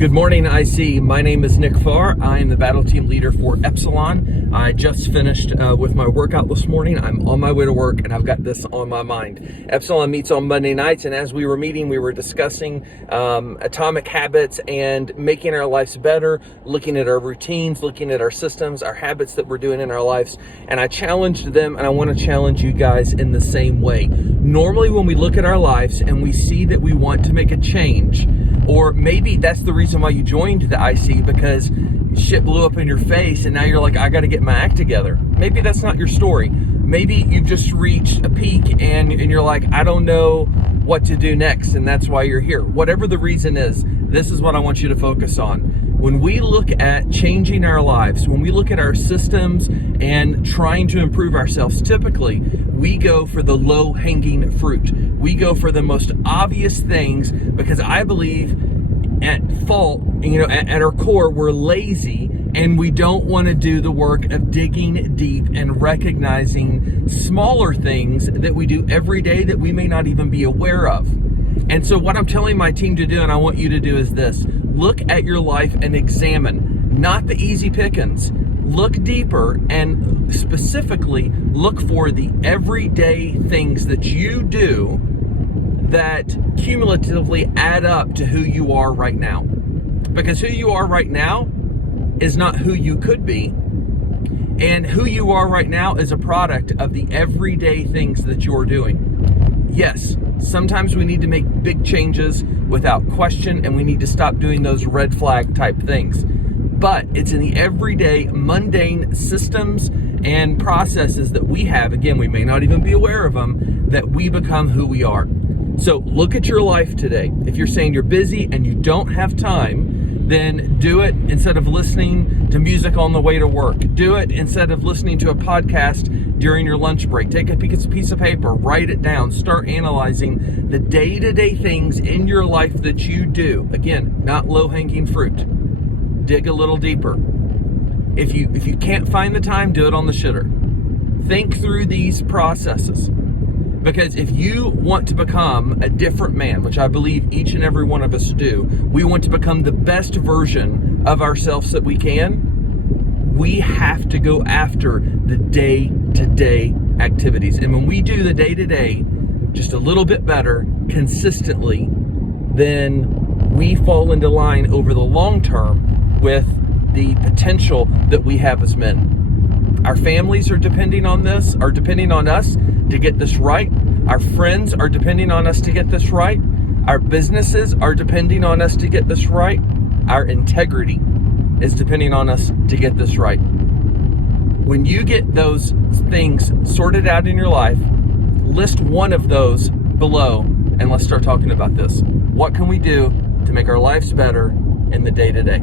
Good morning, IC. My name is Nick Farr. I am the battle team leader for Epsilon. I just finished with my workout this morning. I'm on my way to work and I've got this on my mind. Epsilon meets on Monday nights, and as we were meeting, we were discussing atomic habits and making our lives better, looking at our routines, looking at our systems, our habits that we're doing in our lives. And I challenged them, and I want to challenge you guys in the same way. Normally, when we look at our lives and we see that we want to make a change, or maybe that's the reason why you joined the IC, because shit blew up in your face and now you're like, I got to get my act together. Maybe that's not your story. Maybe you've just reached a peak and you're like, I don't know what to do next, and that's why you're here. Whatever the reason is, this is what I want you to focus on. When we look at changing our lives, when we look at our systems and trying to improve ourselves, typically we go for the low-hanging fruit. We go for the most obvious things because I believe at fault, at our core, we're lazy and we don't want to do the work of digging deep and recognizing smaller things that we do every day that we may not even be aware of. And so what I'm telling my team to do, and I want you to do, is this: look at your life and examine, not the easy pickings. Look deeper and specifically look for the everyday things that you do that cumulatively add up to who you are right now. Because who you are right now is not who you could be. And who you are right now is a product of the everyday things that you're doing. Yes, sometimes we need to make big changes without question, and we need to stop doing those red flag type things. But it's in the everyday mundane systems and processes that we have, again, we may not even be aware of them, that we become who we are. So look at your life today. If you're saying you're busy and you don't have time, then do it instead of listening to music on the way to work. Do it instead of listening to a podcast during your lunch break. Take a piece of paper, write it down, start analyzing the day-to-day things in your life that you do. Again, not low-hanging fruit. Dig a little deeper. If you can't find the time, do it on the shitter. Think through these processes. Because if you want to become a different man, which I believe each and every one of us do, we want to become the best version of ourselves that we can, we have to go after the day-to-day activities. And when we do the day-to-day just a little bit better, consistently, then we fall into line over the long term with the potential that we have as men. Our families are depending on us to get this right. Our friends are depending on us to get this right. Our businesses are depending on us to get this right. Our integrity is depending on us to get this right. When you get those things sorted out in your life, list one of those below and let's start talking about this. What can we do to make our lives better in the day-to-day?